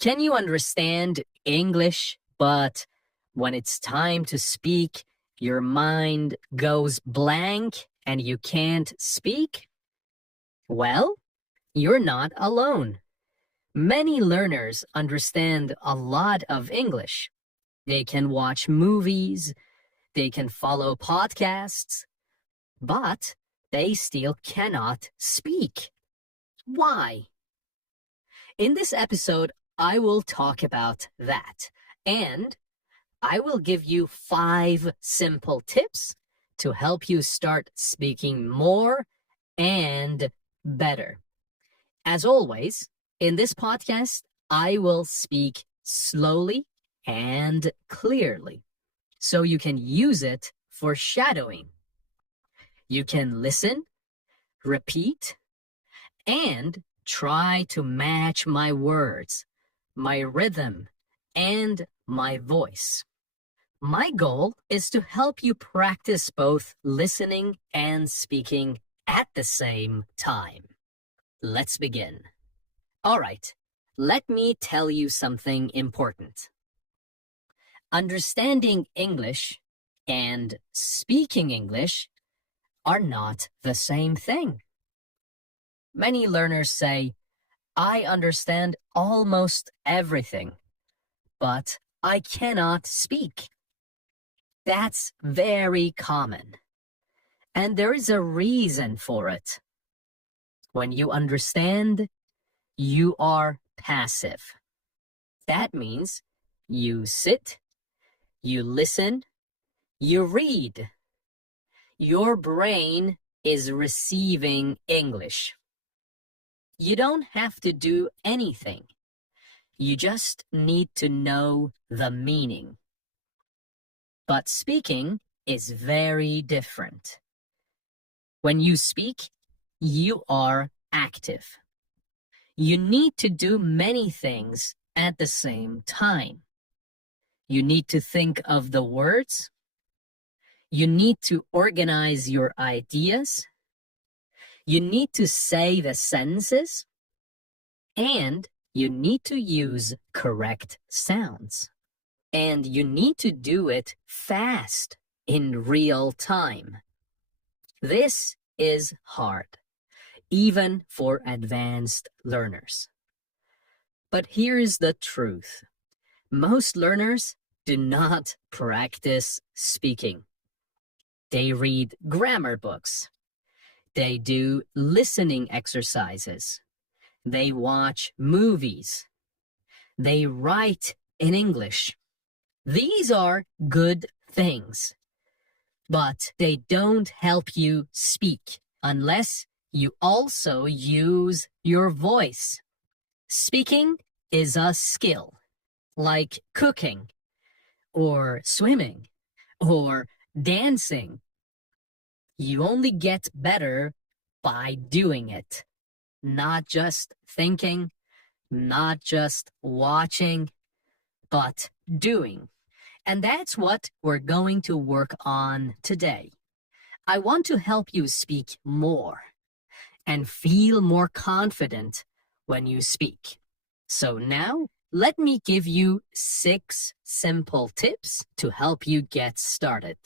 Can you understand English, but when it's time to speak, your mind goes blank and you can't speak? Well, you're not alone. Many learners understand a lot of English. They can watch movies, they can follow podcasts, but they still cannot speak. Why? In this episode, I will talk about that, and I will give you 5 simple tips to help you start speaking more and better. As always, in this podcast, I will speak slowly and clearly so you can use it for shadowing. You can listen, repeat, and try to match my words, my rhythm, and my voice. My goal is to help you practice both listening and speaking at the same time. Let's begin. All right, let me tell you something important. Understanding English and speaking English are not the same thing. Many learners say, I understand almost everything, but I cannot speak. That's very common. And there is a reason for it. When you understand, you are passive. That means you sit, you listen, you read. Your brain is receiving English. You don't have to do anything. You just need to know the meaning. But speaking is very different. When you speak, you are active. You need to do many things at the same time. You need to think of the words. You need to organize your ideas. You need to say the sentences. And you need to use correct sounds. And you need to do it fast, in real time. This is hard, even for advanced learners. But here's the truth. Most learners do not practice speaking. They read grammar books. They do listening exercises. They watch movies. They write in English. These are good things, but they don't help you speak unless you also use your voice. Speaking is a skill, like cooking, or swimming, or dancing. You only get better by doing it, not just thinking, not just watching, but doing. And that's what we're going to work on today. I want to help you speak more and feel more confident when you speak. So now, let me give you 6 simple tips to help you get started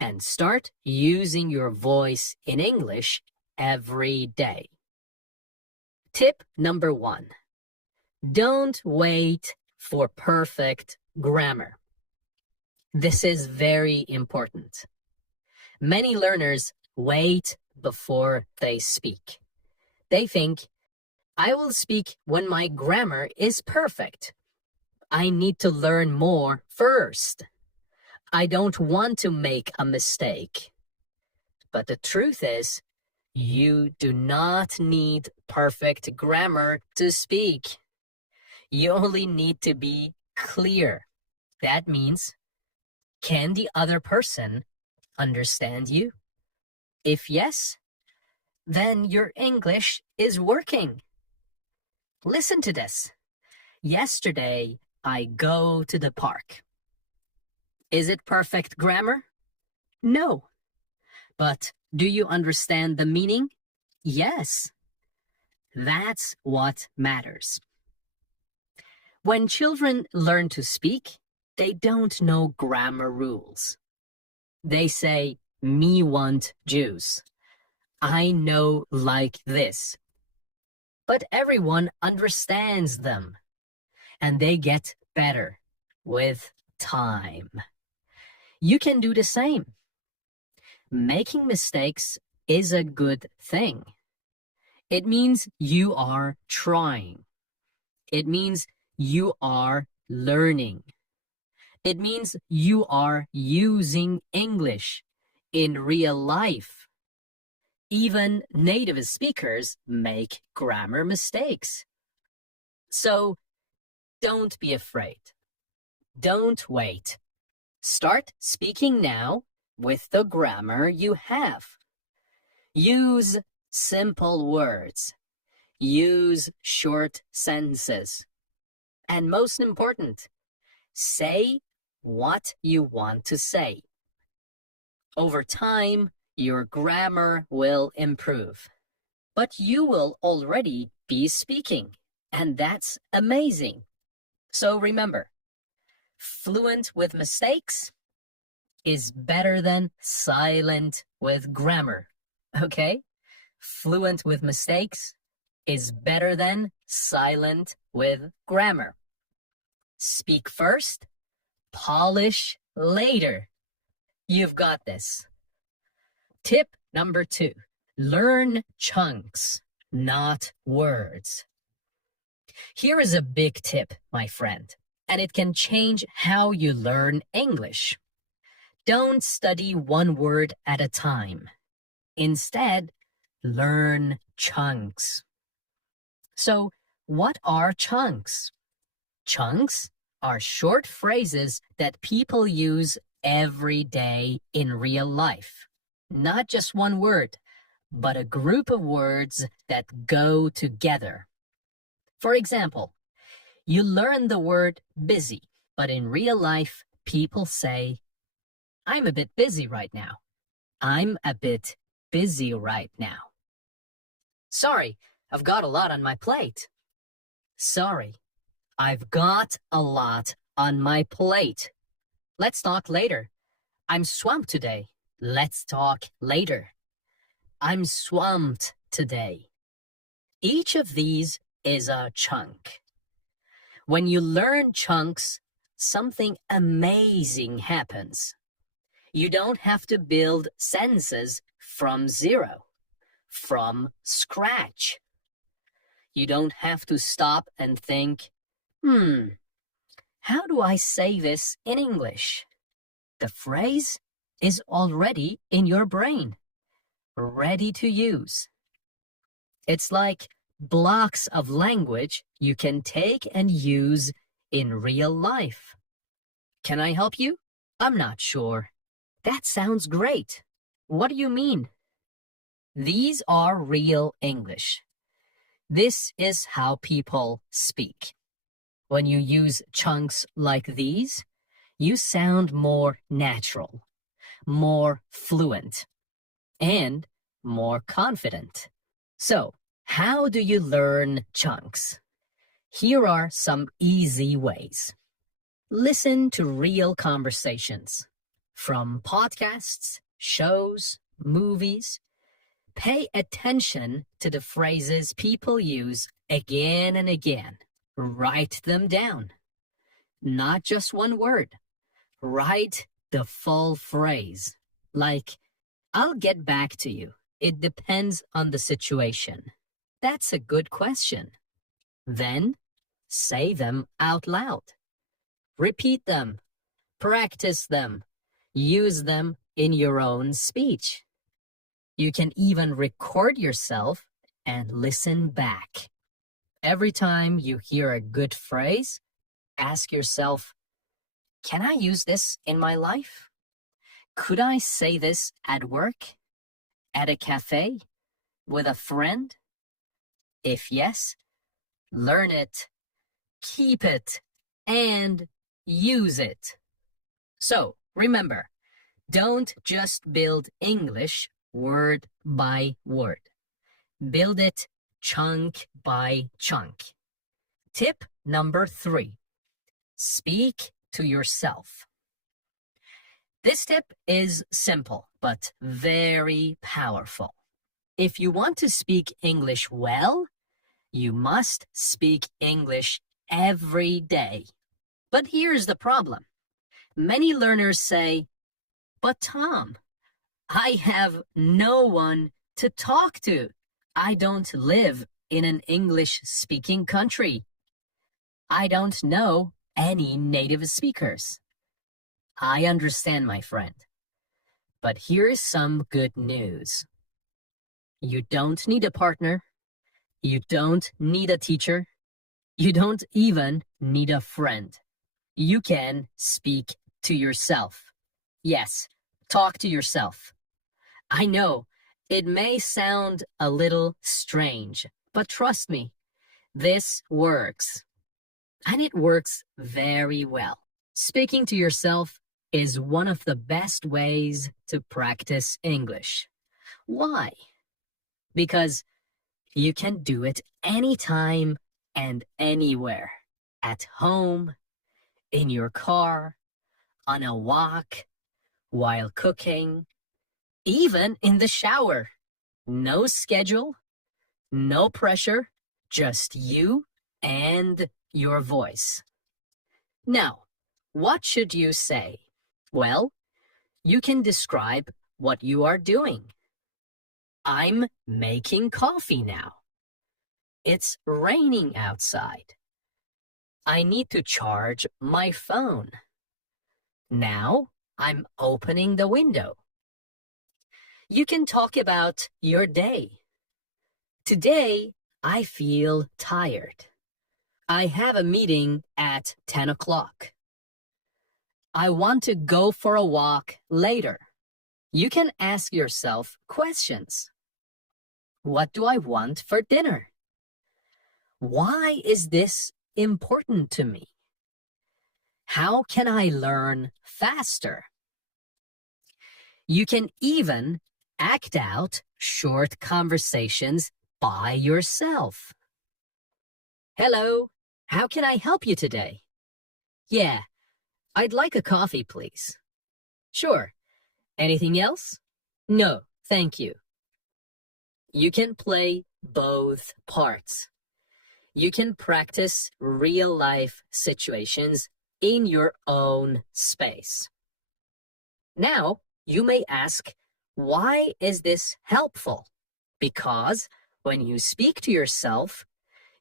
and start using your voice in English every day. Tip number 1. Don't wait for perfect grammar. This is very important. Many learners wait before they speak. They think, I will speak when my grammar is perfect. I need to learn more first. I don't want to make a mistake. But the truth is, you do not need perfect grammar to speak. You only need to be clear. That means, can the other person understand you? If yes, then your English is working. Listen to this. Yesterday, I go to the park. Is it perfect grammar? No. But do you understand the meaning? Yes. That's what matters. When children learn to speak, they don't know grammar rules. They say, me want juice. I know like this. But everyone understands them, and they get better with time. You can do the same. Making mistakes is a good thing. It means you are trying. It means you are learning. It means you are using English in real life. Even native speakers make grammar mistakes. So don't be afraid. Don't wait. Start speaking now with the grammar you have. Use simple words. Use short sentences. And most important, say what you want to say. Over time, your grammar will improve. But you will already be speaking, and that's amazing. So remember, fluent with mistakes is better than silent with grammar, okay? Fluent with mistakes is better than silent with grammar. Speak first, polish later. You've got this. Tip number 2, learn chunks, not words. Here is a big tip, my friend, and it can change how you learn English. Don't study one word at a time. Instead, learn chunks. So, what are chunks? Chunks are short phrases that people use every day in real life. Not just one word, but a group of words that go together. For example, you learn the word busy, but in real life, people say, I'm a bit busy right now. I'm a bit busy right now. Sorry, I've got a lot on my plate. Sorry, I've got a lot on my plate. Let's talk later. I'm swamped today. Let's talk later. I'm swamped today. Each of these is a chunk. When you learn chunks, something amazing happens. You don't have to build sentences from zero, from scratch. You don't have to stop and think, how do I say this in English? The phrase is already in your brain, ready to use. It's like blocks of language you can take and use in real life. Can I help you? I'm not sure. That sounds great. What do you mean? These are real English. This is how people speak. When you use chunks like these, you sound more natural, more fluent, and more confident. So, how do you learn chunks? Here are some easy ways. Listen to real conversations from podcasts, shows, movies. Pay attention to the phrases people use again and again. Write them down. Not just one word. Write the full phrase. Like, I'll get back to you. It depends on the situation. That's a good question. Then, say them out loud. Repeat them. Practice them. Use them in your own speech. You can even record yourself and listen back. Every time you hear a good phrase, ask yourself, can I use this in my life? Could I say this at work? At a cafe? With a friend? If yes, learn it, keep it, and use it. So, remember, don't just build English word by word. Build it chunk by chunk. Tip number 3. Speak to yourself. This tip is simple, but very powerful. If you want to speak English well, you must speak English every day. But here's the problem. Many learners say, "But Tom, I have no one to talk to. I don't live in an English-speaking country. I don't know any native speakers." I understand, my friend. But here's some good news. You don't need a partner. You don't need a teacher. You don't even need a friend. You can speak to yourself. Yes, talk to yourself. I know it may sound a little strange, but trust me, this works. And it works very well. Speaking to yourself is one of the best ways to practice English. Why? Because you can do it anytime and anywhere. At home, in your car, on a walk, while cooking, even in the shower. No schedule, no pressure, just you and your voice. Now, what should you say? Well, you can describe what you are doing. I'm making coffee now. It's raining outside. I need to charge my phone. Now I'm opening the window. You can talk about your day. Today, I feel tired. I have a meeting at 10 o'clock. I want to go for a walk later. You can ask yourself questions. What do I want for dinner? Why is this important to me? How can I learn faster? You can even act out short conversations by yourself. Hello, how can I help you today? Yeah, I'd like a coffee, please. Sure. Anything else? No, thank you. You can play both parts. You can practice real-life situations in your own space. Now, you may ask, why is this helpful? Because when you speak to yourself,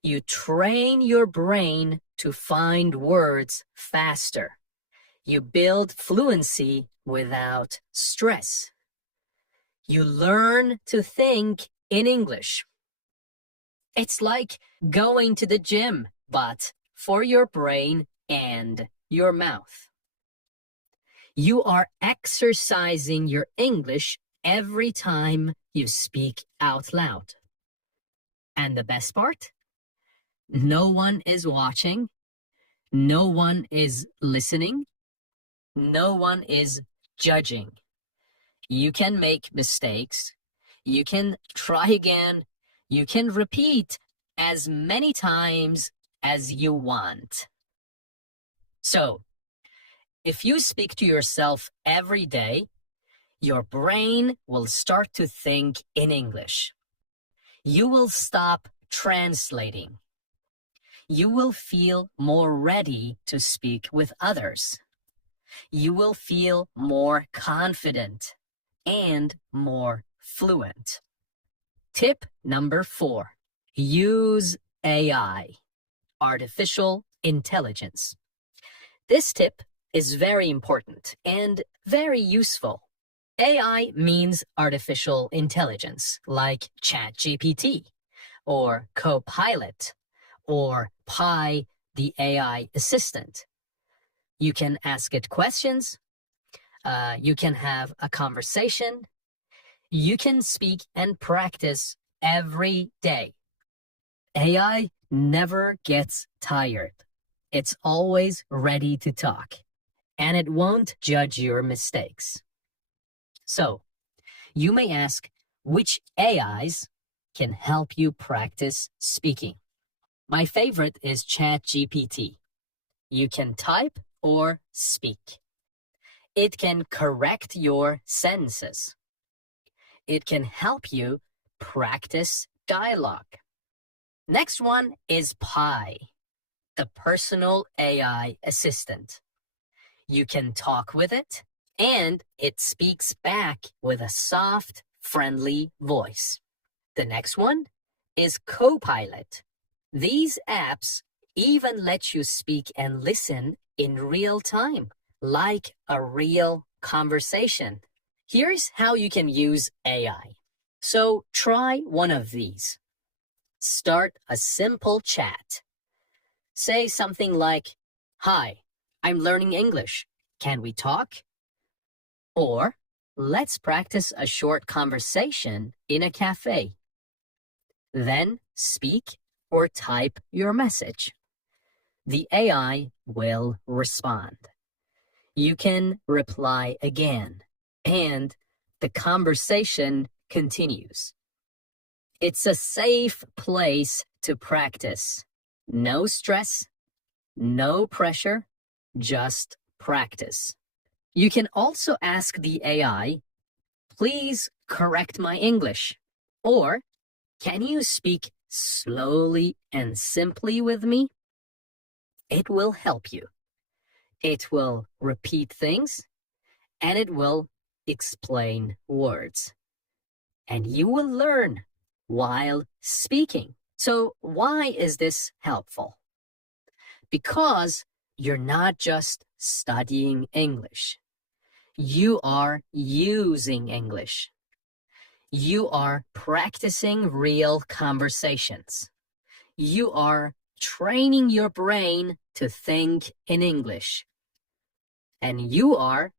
you train your brain to find words faster. You build fluency without stress. You learn to think in English. It's like going to the gym, but for your brain and your mouth. You are exercising your English every time you speak out loud. And the best part? No one is watching. No one is listening. No one is judging. You can make mistakes. You can try again. You can repeat as many times as you want. So, if you speak to yourself every day, your brain will start to think in English. You will stop translating. You will feel more ready to speak with others. You will feel more confident and more fluent. Tip number 4, use AI, artificial intelligence. This tip is very important and very useful. AI means artificial intelligence, like ChatGPT, or Copilot, or Pi, the AI assistant. You can ask it questions. You can have a conversation. You can speak and practice every day. AI never gets tired. It's always ready to talk, and it won't judge your mistakes. So, you may ask, which AIs can help you practice speaking? My favorite is ChatGPT. You can type or speak. It can correct your sentences. It can help you practice dialogue. Next one is Pi, the personal AI assistant. You can talk with it, and it speaks back with a soft, friendly voice. The next one is Copilot. These apps even let you speak and listen in real time, like a real conversation. Here's how you can use AI. So try one of these. Start a simple chat. Say something like, "Hi, I'm learning English. Can we talk?" Or, "Let's practice a short conversation in a cafe." Then speak or type your message. The AI will respond. You can reply again, and the conversation continues. It's a safe place to practice. No stress, no pressure, just practice. You can also ask the AI, "Please correct my English," or "Can you speak slowly and simply with me?" It will help you. It will repeat things, and it will explain words. And you will learn while speaking. So why is this helpful? Because you're not just studying English. You are using English. You are practicing real conversations. You are training your brain to think in English. And you are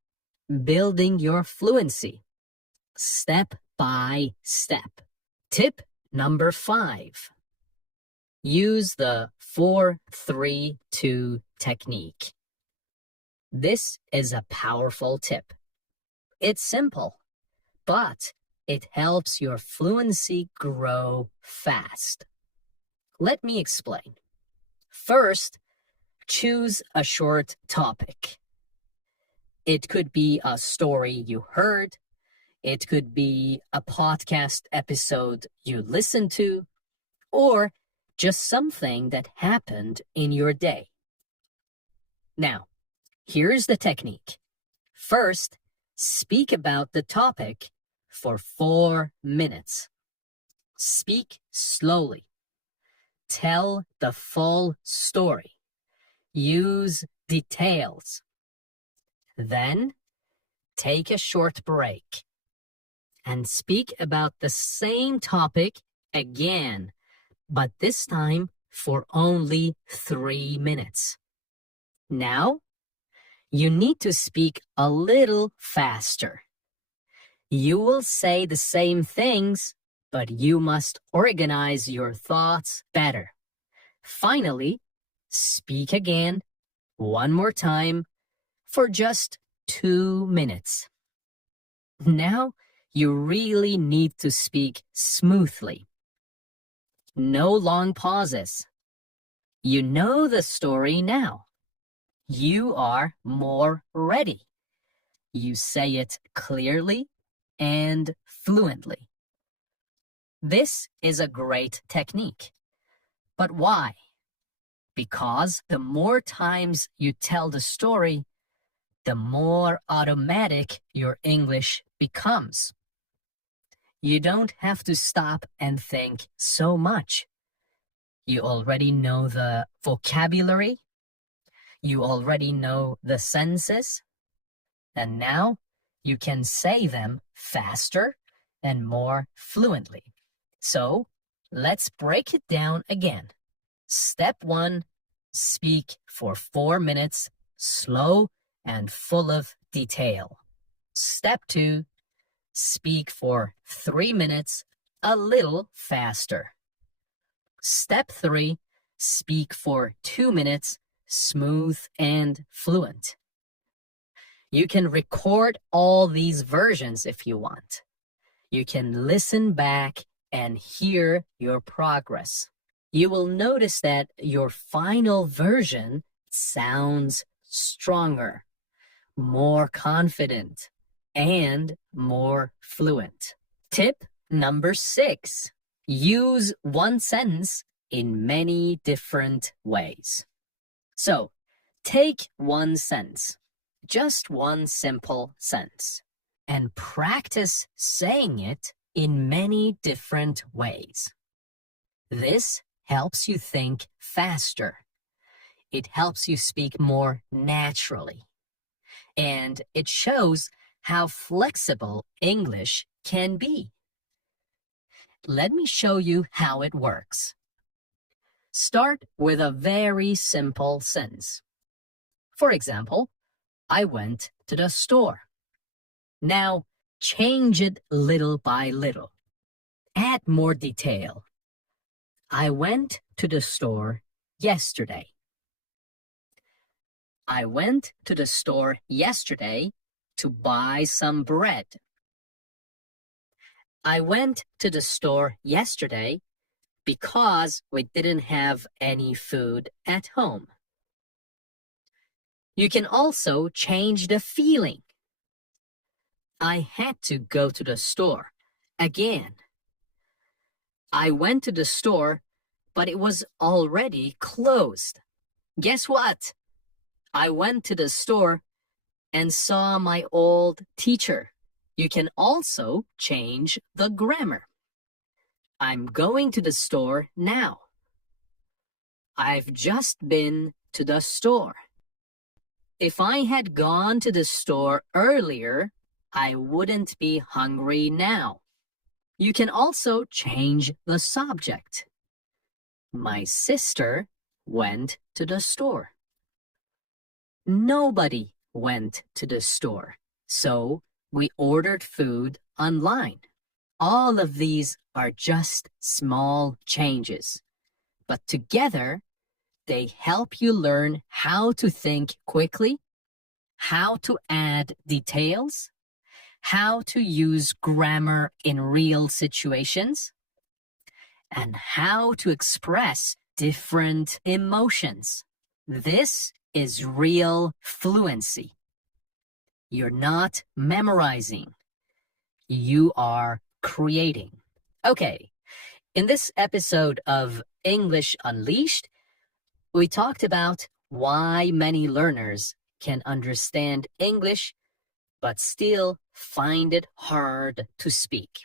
building your fluency step by step. Tip number 5. Use the 4-3-2 technique. This is a powerful tip. It's simple, but it helps your fluency grow fast. Let me explain. First, choose a short topic. It could be a story you heard. It could be a podcast episode you listened to, or just something that happened in your day. Now, here's the technique. First, speak about the topic for 4 minutes. Speak slowly. Tell the full story. Use details. Then, take a short break and speak about the same topic again, but this time for only 3 minutes. Now, you need to speak a little faster. You will say the same things, but you must organize your thoughts better. Finally, speak again, one more time, for just 2 minutes. Now, you really need to speak smoothly. No long pauses. You know the story now. You are more ready. You say it clearly and fluently. This is a great technique. But why? Because the more times you tell the story, the more automatic your English becomes. You don't have to stop and think so much. You already know the vocabulary. You already know the sentences. And now you can say them faster and more fluently. So let's break it down again. Step 1, speak for 4 minutes, slow and full of detail. Step 2, speak for 3 minutes, a little faster. Step 3, speak for 2 minutes, smooth and fluent. You can record all these versions if you want. You can listen back and hear your progress. you will notice that your final version sounds stronger, more confident, and more fluent. Tip number 6. Use one sentence in many different ways. So, take one sentence, just one simple sentence, and practice saying it in many different ways. This helps you think faster. It helps you speak more naturally. And it shows how flexible English can be. Let me show you how it works. Start with a very simple sentence. For example, I went to the store. Now, change it little by little. Add more detail. I went to the store yesterday. I went to the store yesterday to buy some bread. I went to the store yesterday because we didn't have any food at home. You can also change the feeling. I had to go to the store again. I went to the store, but it was already closed. Guess what? I went to the store and saw my old teacher. You can also change the grammar. I'm going to the store now. I've just been to the store. If I had gone to the store earlier, I wouldn't be hungry now. You can also change the subject. My sister went to the store. Nobody went to the store, so we ordered food online. All of these are just small changes, but together they help you learn how to think quickly, how to add details, how to use grammar in real situations, and how to express different emotions. This is real fluency. You're not memorizing. You are creating. Okay, in this episode of English Unleashed, we talked about why many learners can understand English but still find it hard to speak.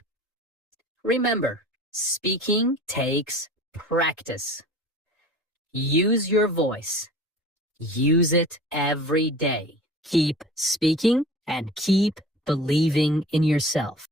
Remember, speaking takes practice. Use your voice. Use it every day. Keep speaking and keep believing in yourself.